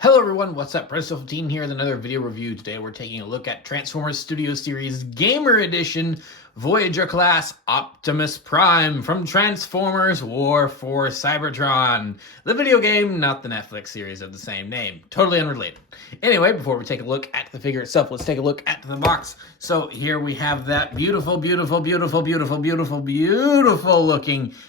Hello everyone, what's up? Press15 here with another video review. Today we're taking a look at Transformers Studio Series Gamer Edition Voyager class Optimus Prime from Transformers War for Cybertron. The video game, not the Netflix series of the same name. Totally unrelated. Anyway, before we take a look at the figure itself, let's take a look at the box. So here we have that beautiful looking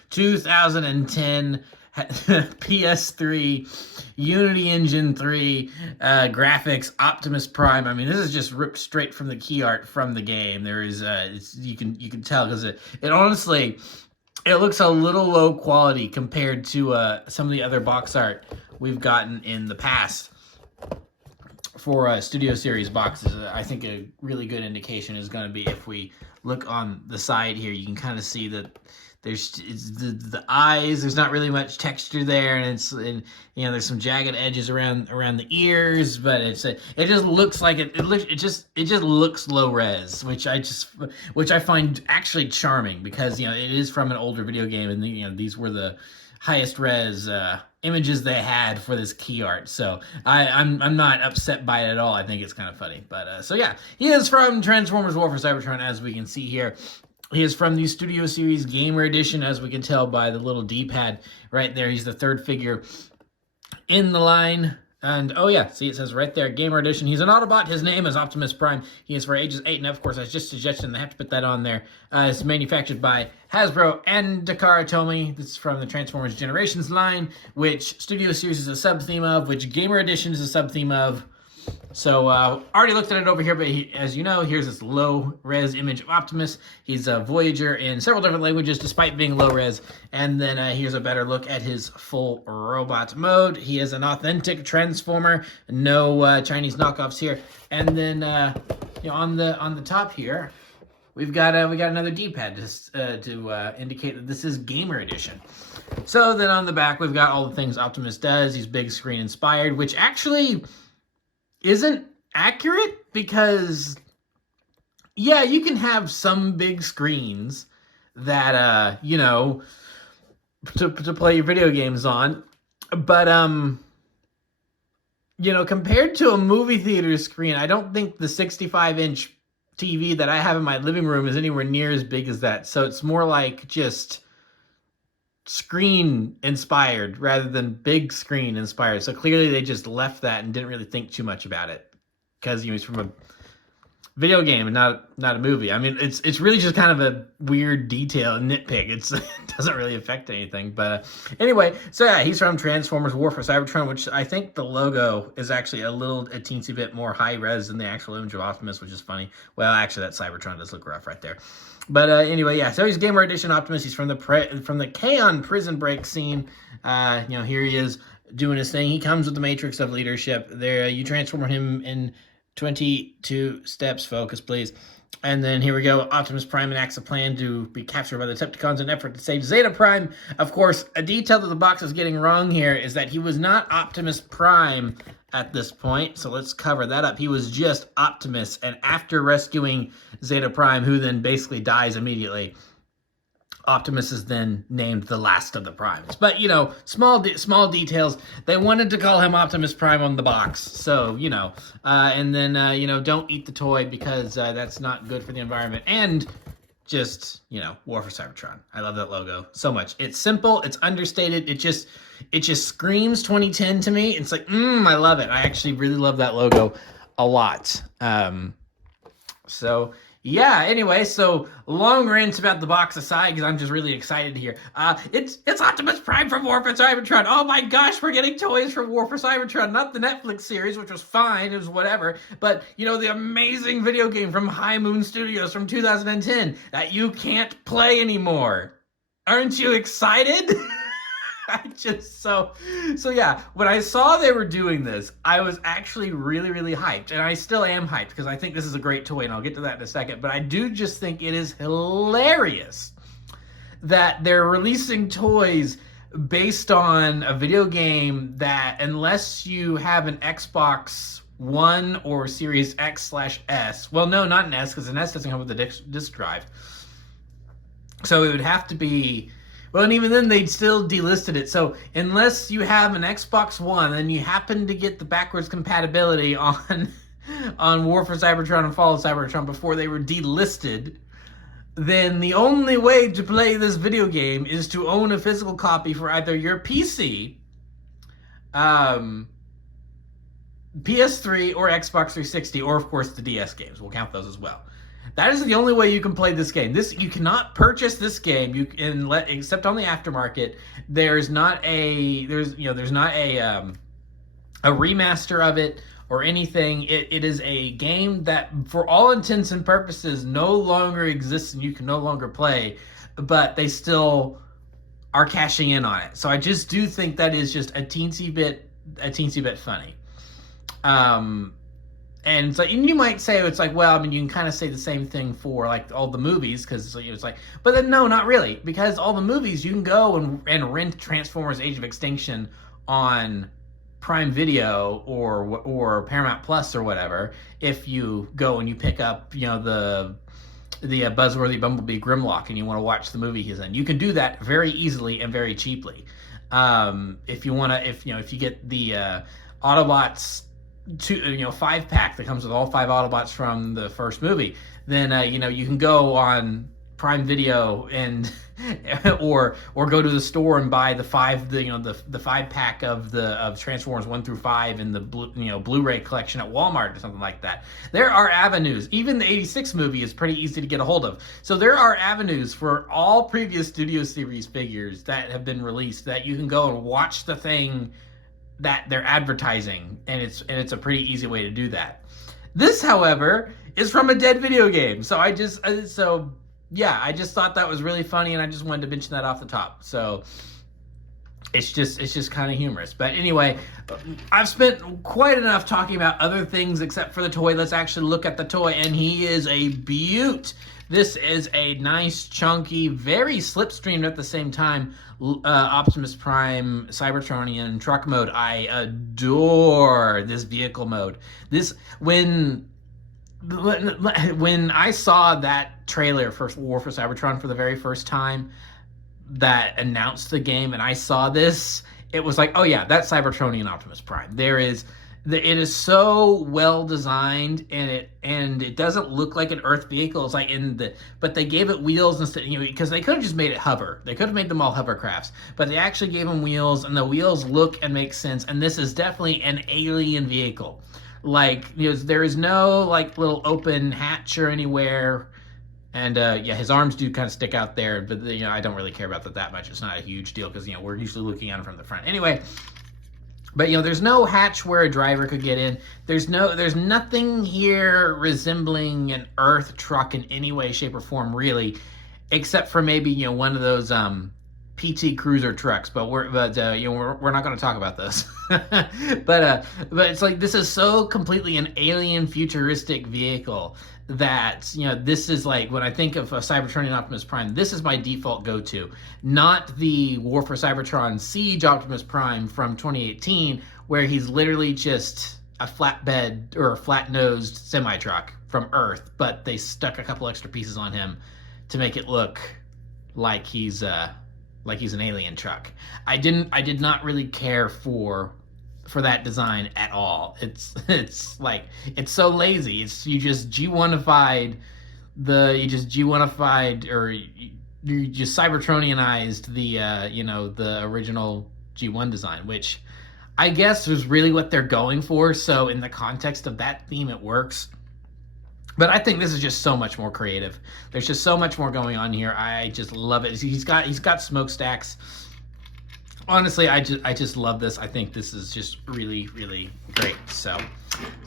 2010 PS3 Unity Engine 3 graphics Optimus Prime. I mean, this is just ripped straight from the key art from the game. There is you can tell because it honestly it looks a little low quality compared to some of the other box art we've gotten in the past for Studio Series boxes. I think a really good indication is going to be if we look on the side here. You can kind of see that there's the eyes. There's not really much texture there, and there's some jagged edges around the ears, but it just looks like it just looks low res, which I find actually charming because it is from an older video game, and these were the highest res images they had for this key art. So I'm not upset by it at all. I think it's kind of funny. But so yeah, he is from Transformers War for Cybertron, as we can see here. He is from the Studio Series Gamer Edition, as we can tell by the little D-pad right there. He's the third figure in the line. And, oh yeah, see, it says right there, Gamer Edition. He's an Autobot. His name is Optimus Prime. He is for ages 8 and up. Of course, I just suggested they have to put that on there. It's manufactured by Hasbro and Takara Tomy. This is from the Transformers Generations line, which Studio Series is a sub-theme of, which Gamer Edition is a sub-theme of. So, already looked at it over here, but as you know, here's this low-res image of Optimus. He's a Voyager in several different languages, despite being low-res. And then here's a better look at his full robot mode. He is an authentic Transformer, no Chinese knockoffs here. And then, on the top here, we've got another D-pad to indicate that this is Gamer Edition. So then on the back, we've got all the things Optimus does. He's big screen inspired, which actually isn't accurate because, yeah, you can have some big screens that, to play your video games on, but, compared to a movie theater screen, I don't think the 65-inch TV that I have in my living room is anywhere near as big as that. So it's more like just screen inspired rather than big screen inspired. So clearly they just left that and didn't really think too much about it because it's from a video game and not a movie. I mean, it's really just kind of a weird detail and nitpick. It doesn't really affect anything. But anyway, so yeah, he's from Transformers War for Cybertron, which I think the logo is actually a teensy bit more high res than the actual image of Optimus, which is funny. Well, actually, that Cybertron does look rough right there. But anyway, yeah, so he's Gamer Edition Optimus. He's from the Kaon prison break scene. Here he is doing his thing. He comes with the Matrix of Leadership. There, you transform him in 22 steps. Focus, please. And then here we go. Optimus Prime enacts a plan to be captured by the Decepticons in an effort to save Zeta Prime. Of course, a detail that the box is getting wrong here is that he was not Optimus Prime at this point, so let's cover that up. He was just Optimus, and after rescuing Zeta Prime, who then basically dies immediately, Optimus is then named the last of the Primes. But, small details. They wanted to call him Optimus Prime on the box. So, and then, don't eat the toy because that's not good for the environment. And just, War for Cybertron. I love that logo so much. It's simple. It's understated. It just screams 2010 to me. It's like, I love it. I actually really love that logo a lot. So yeah, anyway, so long rant about the box aside, because I'm just really excited here. It's Optimus Prime from War for Cybertron. Oh my gosh, we're getting toys from War for Cybertron, not the Netflix series, which was fine, it was whatever, but, the amazing video game from High Moon Studios from 2010 that you can't play anymore. Aren't you excited? So yeah, when I saw they were doing this, I was actually really, really hyped, and I still am hyped because I think this is a great toy, and I'll get to that in a second, but I do just think it is hilarious that they're releasing toys based on a video game that, unless you have an Xbox One or Series X/S, well, no, not an S, because an S doesn't come with a disk drive, so it would have to be Well, and even then, they'd still delisted it. So unless you have an Xbox One and you happen to get the backwards compatibility on on War for Cybertron and Fall of Cybertron before they were delisted, then the only way to play this video game is to own a physical copy for either your PC, PS3, or Xbox 360, or of course the DS games. We'll count those as well. That is the only way you can play this game. You cannot purchase this game. Except on the aftermarket. There's not a remaster of it or anything. It is a game that, for all intents and purposes, no longer exists and you can no longer play. But they still are cashing in on it. So I just do think that is just a teensy bit funny. And so, and you might say it's like, well, I mean, you can kind of say the same thing for like all the movies, because it's like, but then no, not really, because all the movies you can go and rent Transformers: Age of Extinction on Prime Video or Paramount Plus or whatever. If you go and you pick up, the Buzzworthy Bumblebee Grimlock and you want to watch the movie he's in, you can do that very easily and very cheaply. If you get the Autobots 5-pack that comes with all 5 Autobots from the first movie, then you can go on Prime Video and or go to the store and buy the 5-pack of Transformers 1 through 5 in the Blu-ray collection at Walmart or something like that. There are avenues. Even the 86 movie is pretty easy to get a hold of. So there are avenues for all previous Studio Series figures that have been released that you can go and watch the thing that they're advertising, and it's a pretty easy way to do that. This, however, is from a dead video game, so I just thought that was really funny, and I just wanted to mention that off the top. So it's just kind of humorous. But anyway, I've spent quite enough talking about other things except for the toy. Let's actually look at the toy, and he is a beaut. This is a nice, chunky, very slipstreamed at the same time Optimus Prime Cybertronian truck mode. I adore this vehicle mode. When I saw that trailer for War for Cybertron for the very first time that announced the game, and I saw this, it was like, oh yeah, that's Cybertronian Optimus Prime. It is so well designed, and it doesn't look like an Earth vehicle. It's like but they gave it wheels instead, because they could have just made it hover. They could have made them all hovercrafts, but they actually gave them wheels, and the wheels look and make sense. And this is definitely an alien vehicle. Like, there is no like little open hatch or anywhere. And his arms do kind of stick out there, but I don't really care about that much. It's not a huge deal because we're usually looking at him from the front anyway. But there's no hatch where a driver could get in. There's nothing here resembling an Earth truck in any way, shape, or form, really, except for maybe one of those PT Cruiser trucks. But we're not going to talk about those. but it's like, this is so completely an alien futuristic vehicle that this is like, when I think of a Cybertronian Optimus Prime, this is my default go-to, not the War for Cybertron Siege Optimus Prime from 2018, where he's literally just a flatbed or a flat-nosed semi-truck from Earth, but they stuck a couple extra pieces on him to make it look like he's an alien truck. I did not really care for that design at all. It's so lazy. You just G1ified or you just Cybertronianized the original G1 design, which I guess was really what they're going for. So in the context of that theme, it works. But I think this is just so much more creative. There's just so much more going on here. I just love it. He's got smokestacks. Honestly, I just love this. I think this is just really, really great. So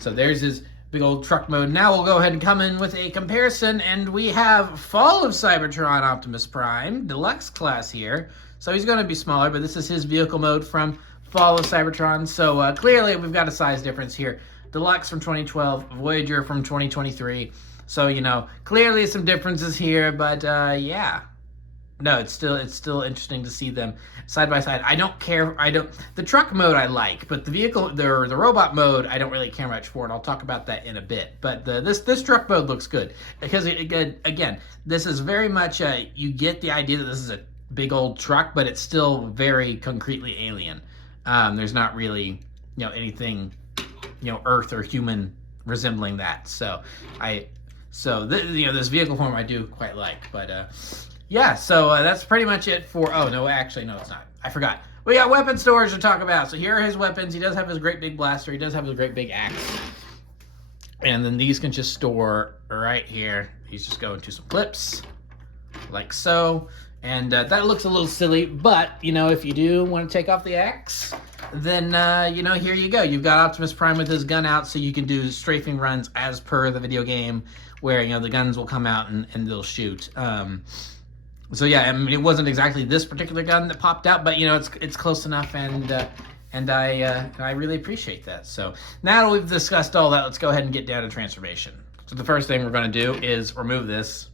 there's his big old truck mode. Now we'll go ahead and come in with a comparison, and we have Fall of Cybertron Optimus Prime, deluxe class here. So he's going to be smaller, but this is his vehicle mode from Fall of Cybertron. So clearly we've got a size difference here. Deluxe from 2012, Voyager from 2023. So, clearly some differences here, but yeah. No, it's still interesting to see them side by side. I don't care. The truck mode I like, but the robot mode I don't really care much for, and I'll talk about that in a bit. But this truck mode looks good because again, this is very much you get the idea that this is a big old truck, but it's still very concretely alien. There's not really, anything, Earth or human resembling that. So this vehicle form I do quite like. But yeah, so that's pretty much it for. Oh no, actually no, it's not. I forgot. We got weapon storage to talk about. So here are his weapons. He does have his great big blaster. He does have his great big axe. And then these can just store right here. These just go into some clips, like so. And that looks a little silly, but, if you do want to take off the axe, then, here you go. You've got Optimus Prime with his gun out, so you can do strafing runs as per the video game, where, the guns will come out and they'll shoot. So yeah, I mean, it wasn't exactly this particular gun that popped out, but it's close enough, and I really appreciate that. So now that we've discussed all that, let's go ahead and get down to transformation. So the first thing we're going to do is remove this,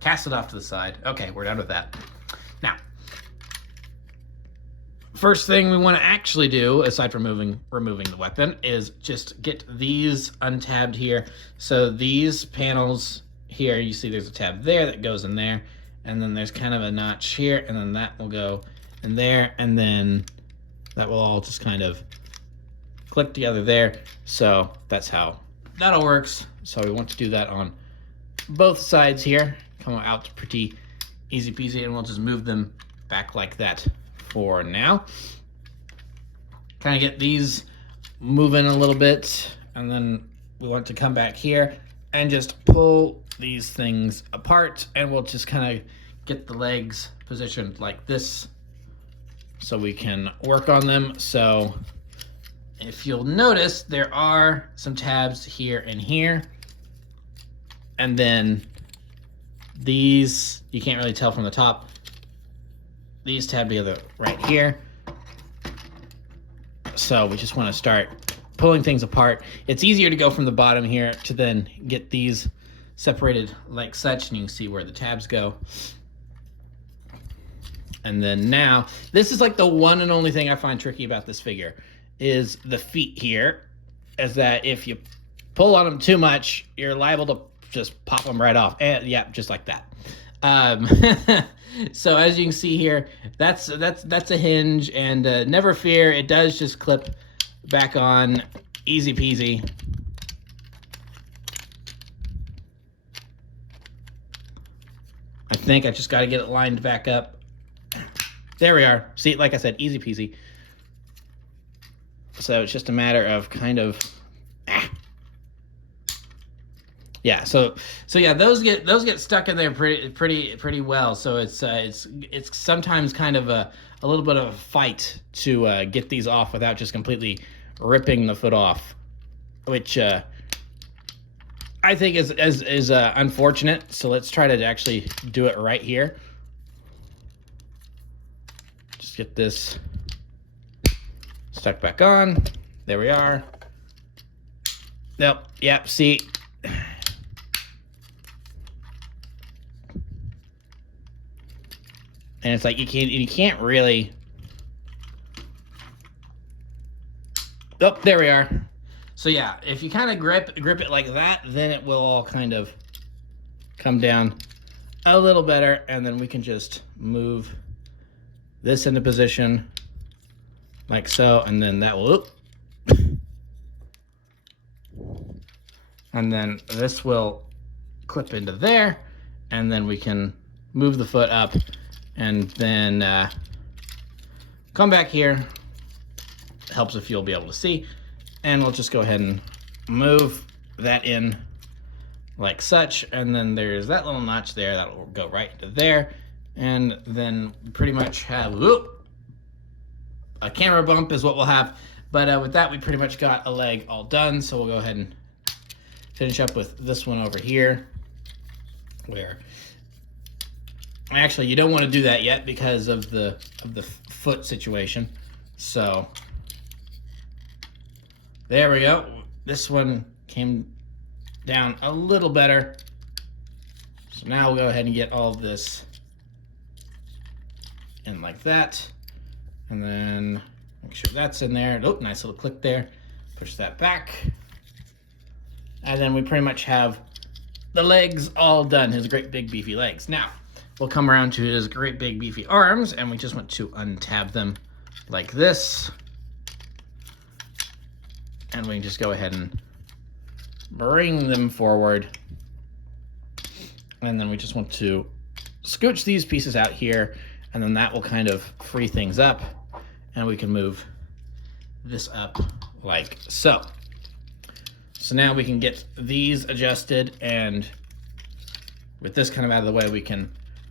cast it off to the side. Okay, we're done with that. Now, first thing we want to actually do, aside from removing the weapon, is just get these untabbed here. So these panels here, you see there's a tab there that goes in there. And then there's kind of a notch here, and then that will go in there, and then that will all just kind of click together there. So that's how that all works. So we want to do that on both sides here. Come out pretty easy peasy, and we'll just move them back like that for now. Kind of get these moving a little bit, and then we want to come back here and just pull these things apart, and we'll just kind of get the legs positioned like this so we can work on them. So if you'll notice, there are some tabs here and here, and then these, you can't really tell from the top, these tab together right here. So we just want to start pulling things apart. It's easier to go from the bottom here to then get these separated like such, and you can see where the tabs go. And then now, this is like the one and only thing I find tricky about this figure, is the feet here, is that if you pull on them too much, you're liable to just pop them right off. And yeah, just like that. So as you can see here, that's a hinge, and never fear, it does just clip back on, easy peasy. I think I just got to get it lined back up. There we are. See, like I said, easy peasy. So it's just a matter of kind of, yeah. So yeah, those get stuck in there pretty well. So it's sometimes kind of a little bit of a fight to get these off without just completely ripping the foot off, which I think is unfortunate. So let's try to actually do it right here. Just get this stuck back on. There we are. Nope. Yep. See. And it's like you can't really. Oh, there we are. So yeah, if you kind of grip it like that, then it will all kind of come down a little better, and then we can just move this into position like so, and then that will, and then this will clip into there, and then we can move the foot up, and then come back here. Helps if you'll be able to see, and we'll just go ahead and move that in like such, and then there's that little notch there that will go right into there, and then pretty much have a camera bump is what we'll have. But with that, we pretty much got a leg all done. So we'll go ahead and finish up with this one over here, where actually you don't want to do that yet because of the foot situation. So there we go. This one came down a little better. So now we'll go ahead and get all of this in like that. And then make sure that's in there. Oh, nice little click there. Push that back. And then we pretty much have the legs all done, his great big beefy legs. Now, we'll come around to his great big beefy arms, and we just want to untab them like this. And we can just go ahead and bring them forward. And then we just want to scooch these pieces out here, and then that will kind of free things up, and we can move this up like so. So now we can get these adjusted, and with this kind of out of the way, we can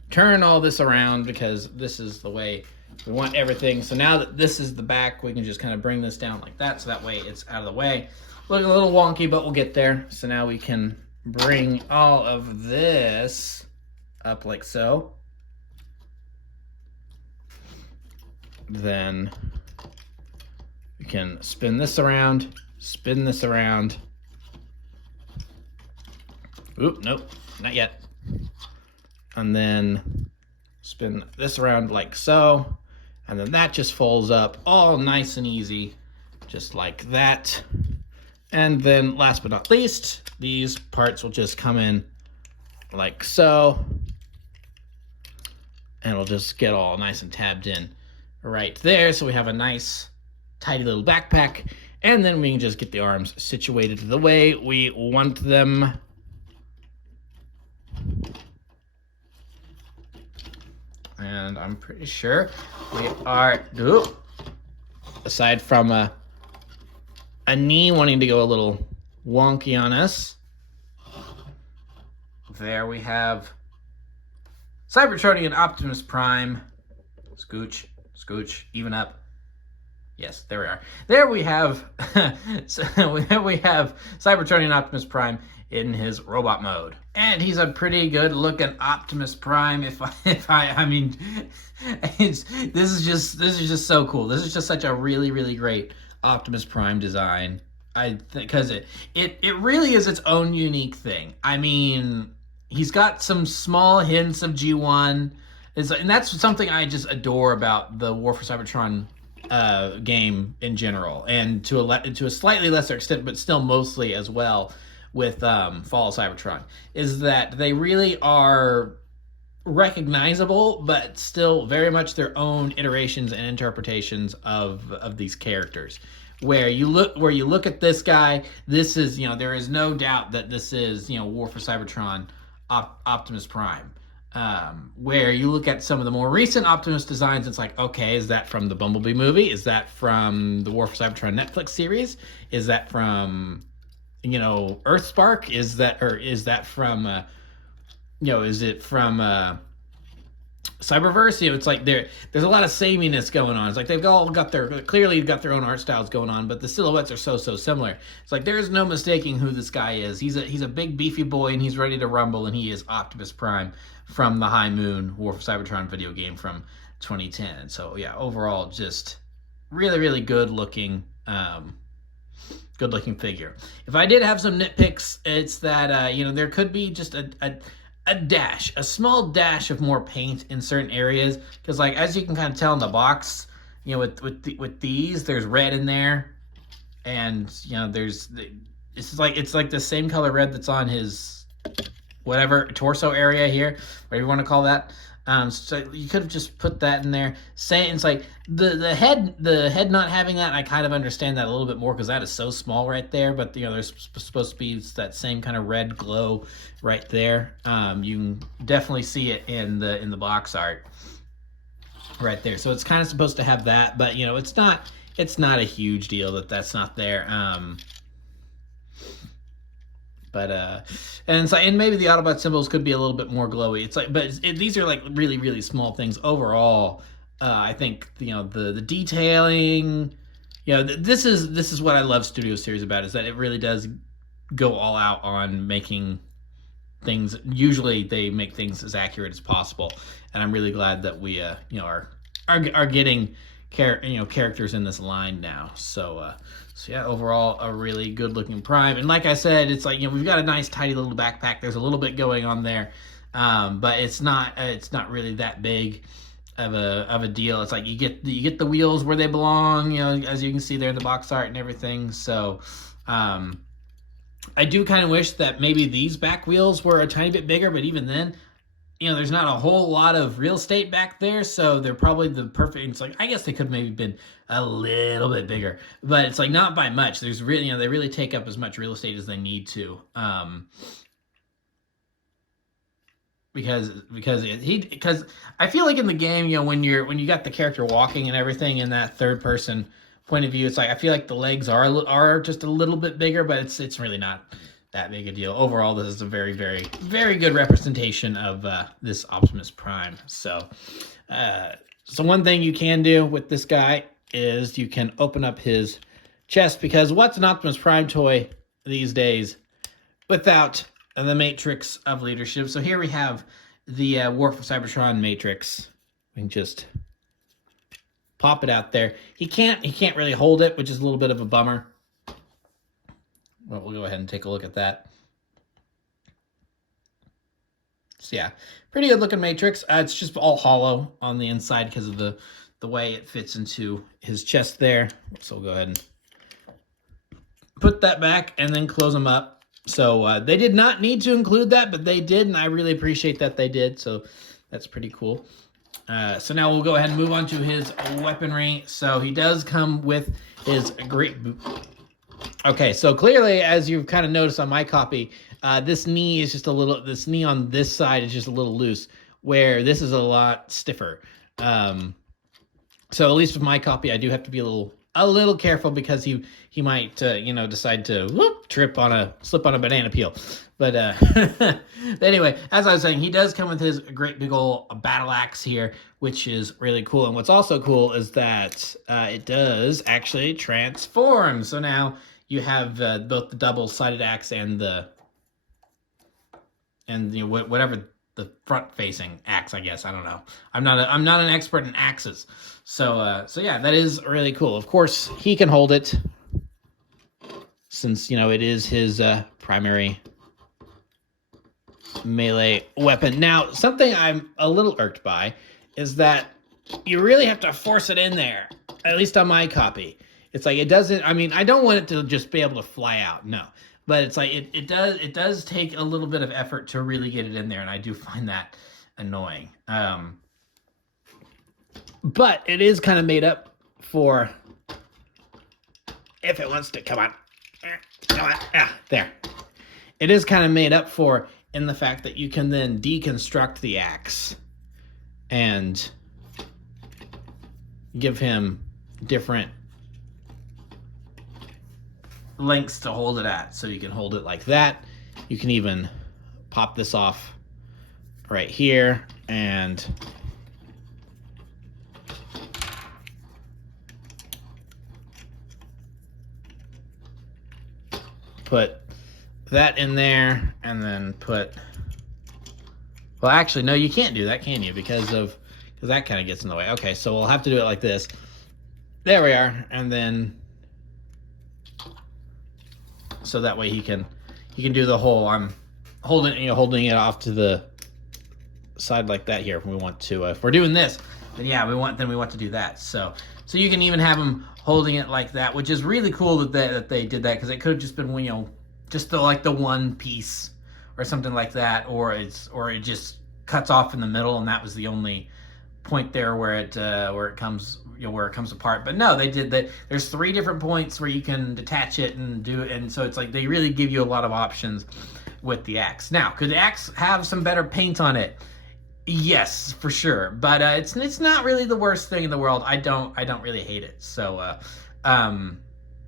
turn all this around because this is the way we want everything. So now that this is the back, we can just kind of bring this down like that, so that way it's out of the way. Look a little wonky, but we'll get there. So now we can bring all of this up like so. Then we can spin this around, spin this around. Oop, nope, not yet. And then spin this around like so. And then that just folds up all nice and easy, just like that. And then last but not least, these parts will just come in like so. And we'll just get all nice and tabbed in right there. So we have a nice, tidy little backpack. And then we can just get the arms situated the way we want them. And I'm pretty sure we are, aside from a knee wanting to go a little wonky on us, there we have Cybertronian Optimus Prime. Scooch, scooch, even up. Yes, there we are. There we have, we have Cybertronian Optimus Prime in his robot mode, and he's a pretty good looking Optimus Prime. I mean, this is just so cool. This is just such a really great Optimus Prime design. I think because it really is its own unique thing. I mean, he's got some small hints of G1, and that's something I just adore about the War for Cybertron game in general, and to a slightly lesser extent, but still mostly as well, with Fall of Cybertron, is that they really are recognizable, but still very much their own iterations and interpretations of these characters. Where you look at this guy, this is, there is no doubt that this is, War for Cybertron Optimus Prime. Where you look at some of the more recent Optimus designs, it's like, okay, is that from the Bumblebee movie? Is that from the War for Cybertron Netflix series? Is that from Earthspark? Is that from is it from Cyberverse? It's like there's a lot of sameness going on. It's like they've all clearly got their own art styles going on, but the silhouettes are so similar. It's like there's no mistaking who this guy is. He's a big beefy boy, and he's ready to rumble, and he is Optimus Prime from the High Moon War for Cybertron video game from 2010. So yeah, overall just really good looking figure. If I did have some nitpicks, it's that there could be just a small dash of more paint in certain areas, because like as you can kind of tell in the box, with these, there's red in there, and it's like the same color red that's on his whatever torso area here, whatever you want to call that. So you could have just put that in there. It's like the head not having that, I kind of understand that a little bit more, because that is so small right there. But there's supposed to be that same kind of red glow right there. You can definitely see it in the box art right there. So it's kind of supposed to have that, but it's not a huge deal that's not there. And maybe the Autobot symbols could be a little bit more glowy. It's like, but these are like really small things. Overall, I think the detailing, this is what I love Studio Series about, is that it really does go all out on making things. Usually they make things as accurate as possible, and I'm really glad that we are getting characters in this line now. So yeah, overall a really good looking Prime. And like I said, it's like, we've got a nice tidy little backpack. There's a little bit going on there, but it's not really that big of a deal. It's like you get the wheels where they belong, as you can see there in the box art and everything. So I do kind of wish that maybe these back wheels were a tiny bit bigger, but even then, there's not a whole lot of real estate back there, so they're probably the perfect. It's like I guess they could maybe been a little bit bigger, but it's like not by much. There's really, they really take up as much real estate as they need to. Because I feel like in the game, when you got the character walking and everything in that third person point of view, it's like I feel like the legs are just a little bit bigger, but it's really not that big a deal. Overall, this is a very, very, very good representation of this Optimus Prime. So one thing you can do with this guy is you can open up his chest, because what's an Optimus Prime toy these days without the Matrix of Leadership? So here we have the War for Cybertron Matrix. We can just pop it out there. He can't really hold it, which is a little bit of a bummer. Well, we'll go ahead and take a look at that. So yeah, pretty good looking Matrix. It's just all hollow on the inside because of the way it fits into his chest there. So we'll go ahead and put that back and then close them up. So they did not need to include that, but they did, and I really appreciate that they did. So that's pretty cool. So now we'll go ahead and move on to his weaponry. So he does come with his great boot. Okay, so clearly, as you've kind of noticed on my copy, this knee is just a little. This knee on this side is just a little loose, where this is a lot stiffer. So at least with my copy, I do have to be a little careful, because he might decide to slip on a banana peel. But anyway, as I was saying, he does come with his great big old battle axe here, which is really cool. And what's also cool is that it does actually transform. So now you have both the double-sided axe and whatever the front-facing axe, I guess. I don't know. I'm not an expert in axes. So yeah, that is really cool. Of course, he can hold it, since it is his primary melee weapon. Now, something I'm a little irked by is that you really have to force it in there. At least on my copy, it's like it doesn't. I mean, I don't want it to just be able to fly out. No. But it's like it does take a little bit of effort to really get it in there, and I do find that annoying. But it is kind of made up for if it wants to. Come on. There. It is kind of made up for in the fact that you can then deconstruct the axe and give him different lengths to hold it at. So you can hold it like that. You can even pop this off right here and put that in there, and then well, actually, no, you can't do that, can you? Because that kind of gets in the way. Okay, so we'll have to do it like this. There we are, and then so that way he can do the whole. I'm holding it off to the side like that here. If we want to, if we're doing this, then yeah, we want to do that. So you can even have him holding it like that, which is really cool that they did that, because it could have just been just the one piece or something like that, or it just cuts off in the middle, and that was the only point there where it comes apart. But no, they did that. There's 3 different points where you can detach it and do it, and so it's like they really give you a lot of options with the axe. Now, could the axe have some better paint on it? Yes, for sure, but it's not really the worst thing in the world. I don't really hate it. So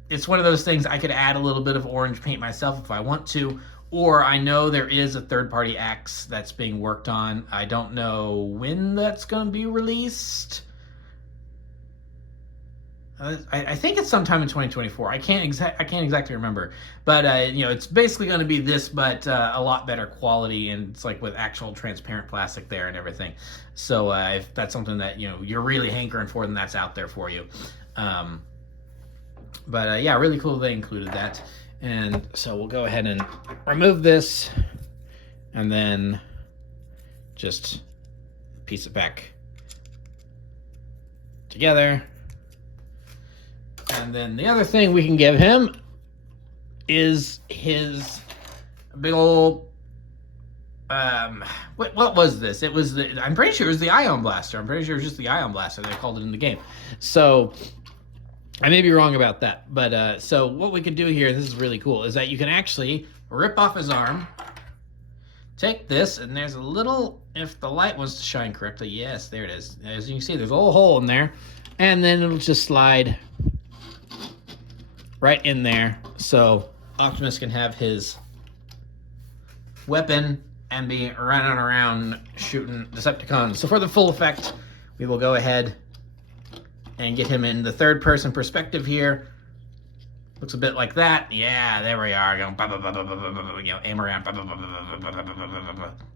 it's one of those things. I could add a little bit of orange paint myself if I want to, or I know there is a third-party axe that's being worked on. I don't know when that's going to be released. I think it's sometime in 2024. I can't exactly remember, but it's basically going to be this, but a lot better quality, and it's like with actual transparent plastic there and everything. So if that's something that you're really hankering for, then that's out there for you. But yeah, really cool they included that. And so we'll go ahead and remove this, and then just piece it back together. And then the other thing we can give him is his big old what was this? It was I'm pretty sure it was the Ion Blaster. I'm pretty sure it was just the Ion Blaster. They called it in the game. So I may be wrong about that, but so what we can do here, this is really cool, is that you can actually rip off his arm, take this, and there's a little, if the light wants to shine correctly, yes, there it is. As you can see, there's a little hole in there, and then it'll just slide right in there, so Optimus can have his weapon and be running around shooting Decepticons. So for the full effect, we will go ahead and get him in the third-person perspective here. Looks a bit like that. Yeah, there we are. Going, you know, aim around.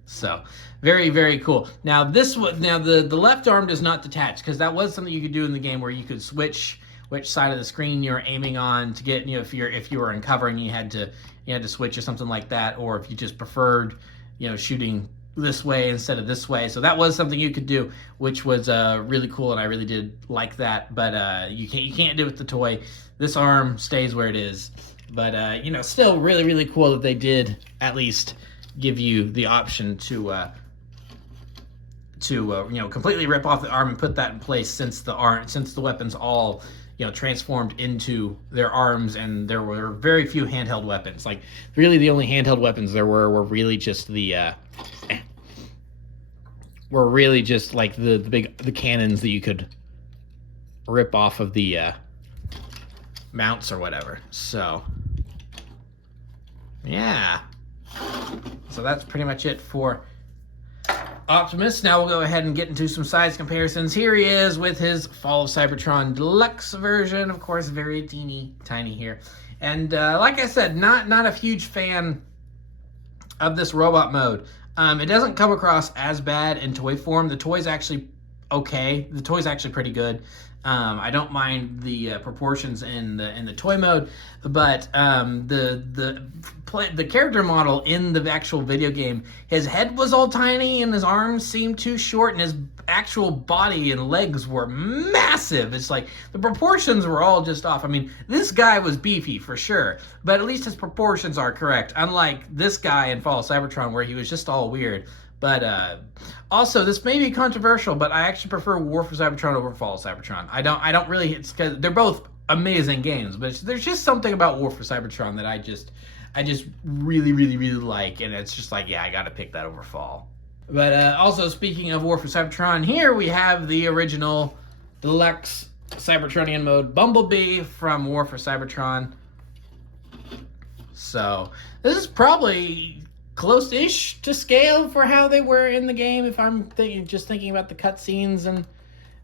So, very, very cool. Now, this one, now the left arm does not detach, because that was something you could do in the game where you could switch which side of the screen you're aiming on to get, you know, if you were in cover and you had to switch or something like that, or if you just preferred, you know, shooting this way instead of this way. So that was something you could do, which was really cool, and I really did like that. But you can't do it with the toy. This arm stays where it is. But you know, still really, really cool that they did at least give you the option to you know, completely rip off the arm and put that in place, since the weapons all, you know, transformed into their arms, and there were very few handheld weapons. Like, really the only handheld weapons there were really just the like the cannons that you could rip off of the mounts or whatever. So yeah, so that's pretty much it for Optimus. Now we'll go ahead and get into some size comparisons. Here he is with his Fall of Cybertron Deluxe version, of course, very teeny tiny here. And like I said, not a huge fan of this robot mode. It doesn't come across as bad in toy form. The toy's actually okay. The toy's actually pretty good. I don't mind the proportions in the toy mode, but the character model in the actual video game, his head was all tiny and his arms seemed too short, and his actual body and legs were massive. It's like the proportions were all just off. I mean, this guy was beefy for sure, but at least his proportions are correct, unlike this guy in Fall of Cybertron where he was just all weird. But also, this may be controversial, but I actually prefer War for Cybertron over Fall of Cybertron. I don't really, it's because they're both amazing games, but there's just something about War for Cybertron that I just really, really, really like, and it's just like, yeah, I gotta pick that over Fall. But also, speaking of War for Cybertron, here we have the original deluxe Cybertronian mode Bumblebee from War for Cybertron. So this is probably close-ish to scale for how they were in the game, if I'm thinking about the cutscenes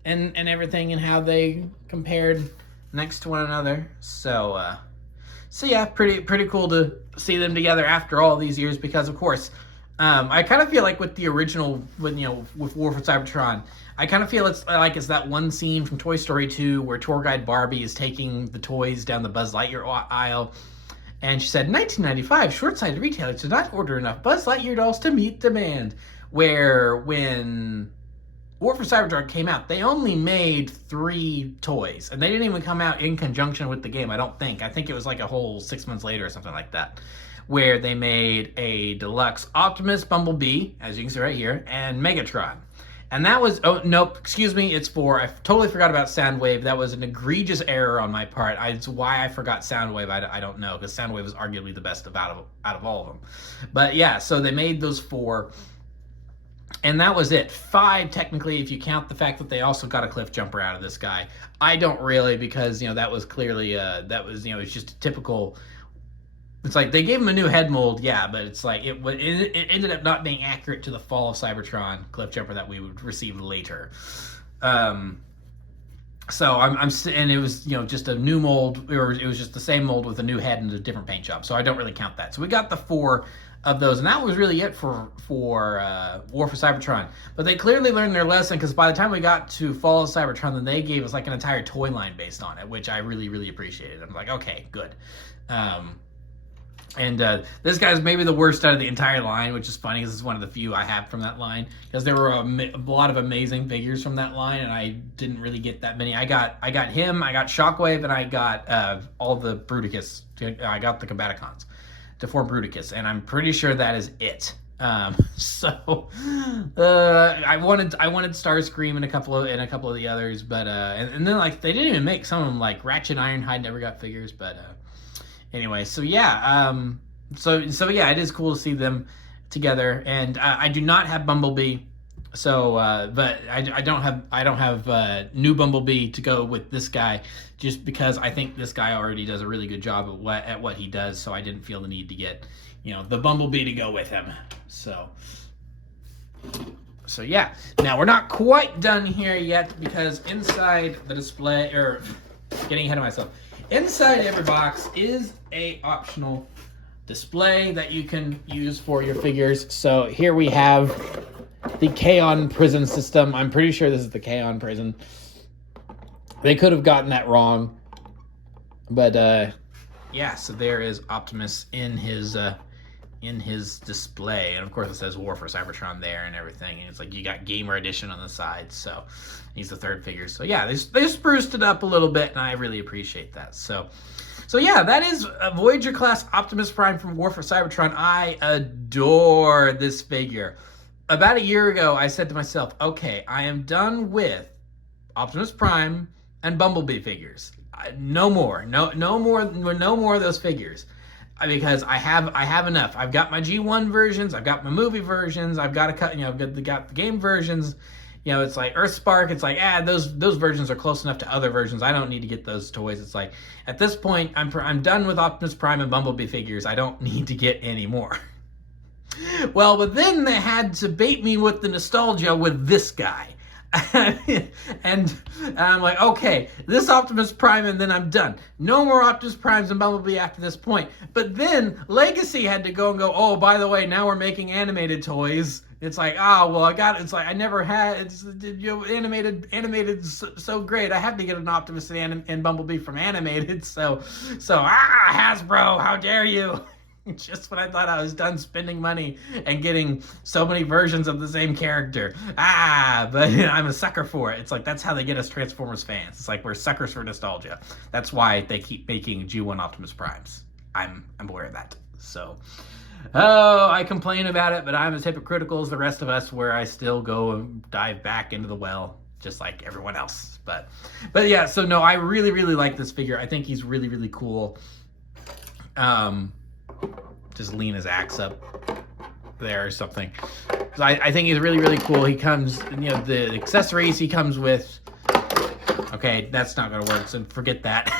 and everything, and how they compared next to one another. So yeah, pretty cool to see them together after all these years, because of course, I kind of feel like with the original, with War for Cybertron, I kind of feel it's that one scene from Toy Story 2 where tour guide Barbie is taking the toys down the Buzz Lightyear aisle. And she said, 1995, short-sighted retailers did not order enough Buzz Lightyear dolls to meet demand. Where when War for Cybertron came out, they only made 3 toys. And they didn't even come out in conjunction with the game, I don't think. I think it was like a whole 6 months later or something like that, where they made a deluxe Optimus, Bumblebee, as you can see right here, and Megatron. And that was, oh, nope, excuse me, it's I totally forgot about Soundwave. That was an egregious error on my part. It's why I forgot Soundwave, I don't know, because Soundwave is arguably the best out of all of them. But yeah, so they made those 4, and that was it. 5, technically, if you count the fact that they also got a cliff jumper out of this guy. I don't really, because, that was clearly, it's just a typical... It's like they gave him a new head mold, yeah, but it's like it ended up not being accurate to the Fall of Cybertron cliff jumper that we would receive later. So and it was just a new mold, or it was just the same mold with a new head and a different paint job. So I don't really count that. So we got the 4 of those, and that was really it for War for Cybertron. But they clearly learned their lesson, because by the time we got to Fall of Cybertron, then they gave us like an entire toy line based on it, which I really, really appreciated. I'm like, okay, good. And this guy's maybe the worst out of the entire line, which is funny because it's one of the few I have from that line, because there were a lot of amazing figures from that line, and I didn't really get that many. I got him, I got Shockwave, and I got all the Bruticus. I got the Combaticons to form Bruticus, and I'm pretty sure that is it. So I wanted Starscream and a couple of the others, but and then like they didn't even make some of them, like Ratchet and Ironhide never got figures, but anyway, so yeah, so yeah, it is cool to see them together, and I do not have Bumblebee, so but I don't have new Bumblebee to go with this guy, just because I think this guy already does a really good job at what he does, so I didn't feel the need to get the Bumblebee to go with him. So yeah, now we're not quite done here yet, because inside the display, or getting ahead of myself, inside every box is a optional display that you can use for your figures. So here we have the Kaon prison system. I'm pretty sure this is the Kaon prison. They could have gotten that wrong, but yeah. So there is Optimus in his display, and of course it says War for Cybertron there and everything, and it's like you got Gamer Edition on the side, so he's the third figure. So yeah, they spruced it up a little bit, and I really appreciate that. So yeah, that is a Voyager class Optimus Prime from War for Cybertron. I adore this figure. About a year ago, I said to myself, okay, I am done with Optimus Prime and Bumblebee figures. No more of those figures. Because I have enough. I've got my G1 versions, I've got my movie versions, I've got I've got the game versions. It's like Earthspark. It's like, those versions are close enough to other versions. I don't need to get those toys. It's like, at this point, I'm done with Optimus Prime and Bumblebee figures. I don't need to get any more. Well, but then they had to bait me with the nostalgia with this guy. and I'm like, okay, this Optimus Prime, and then I'm done. No more Optimus Primes and Bumblebee after this point. But then Legacy had to go, oh, by the way, now we're making animated toys. It's like, it's like I never had, animated so great. I have to get an Optimus and Bumblebee from animated. So Hasbro, how dare you? Just when I thought I was done spending money and getting so many versions of the same character. But I'm a sucker for it. It's like, that's how they get us Transformers fans. It's like, we're suckers for nostalgia. That's why they keep making G1 Optimus Primes. I'm aware of that. So, I complain about it, but I'm as hypocritical as the rest of us, where I still go and dive back into the well, just like everyone else. But yeah, so no, I really, really like this figure. I think he's really, really cool. Just lean his axe up there or something. So I think he's really, really cool. He comes, the accessories he comes with. Okay, that's not gonna work, so forget that.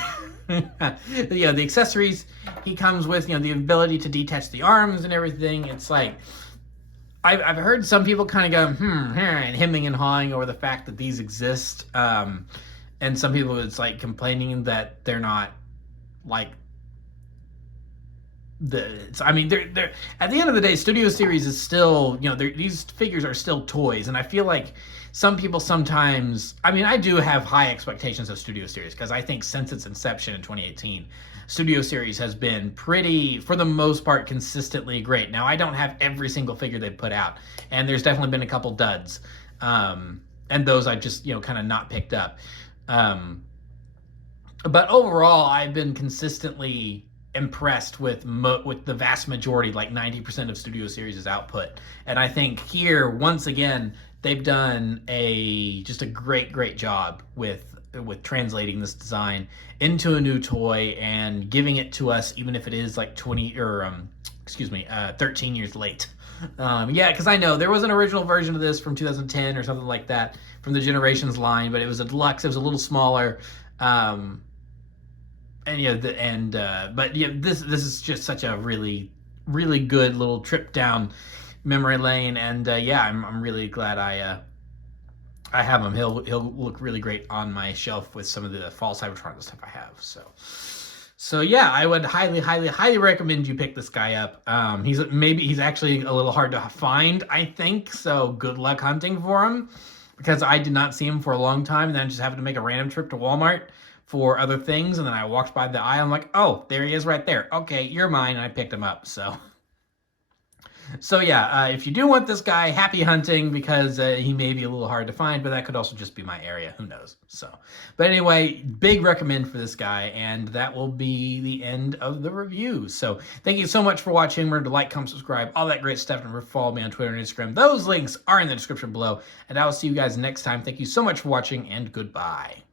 The accessories he comes with, the ability to detach the arms and everything. It's like, I've heard some people kind of go, and hemming and hawing over the fact that these exist. And some people, it's like complaining that they're not like, they're at the end of the day, Studio Series is still, these figures are still toys, and I feel like some people sometimes, I do have high expectations of Studio Series, because I think since its inception in 2018, Studio Series has been pretty, for the most part, consistently great. Now, I don't have every single figure they've put out, and there's definitely been a couple duds, and those I just, kind of not picked up. But overall, I've been consistently impressed with the vast majority, like 90% of Studio Series' output. And I think here, once again, they've done just a great job with translating this design into a new toy and giving it to us, even if it is like 13 years late. Because I know there was an original version of this from 2010 or something like that from the Generations line, but it was a deluxe. It was a little smaller. This is just such a really, really good little trip down memory lane, and I'm really glad I have him. He'll look really great on my shelf with some of the fall Cybertron and stuff I have. So yeah, I would highly recommend you pick this guy up. He's actually a little hard to find, I think. So good luck hunting for him, because I did not see him for a long time, and then I just happened to make a random trip to Walmart for other things, and then I walked by the aisle. I'm like, oh, there he is right there. Okay, you're mine, and I picked him up. So So yeah, if you do want this guy, happy hunting, because he may be a little hard to find, but that could also just be my area. Who knows? So, but anyway, big recommend for this guy, and that will be the end of the review. So thank you so much for watching. Remember to like, comment, subscribe, all that great stuff, and follow me on Twitter and Instagram. Those links are in the description below, and I will see you guys next time. Thank you so much for watching, and goodbye.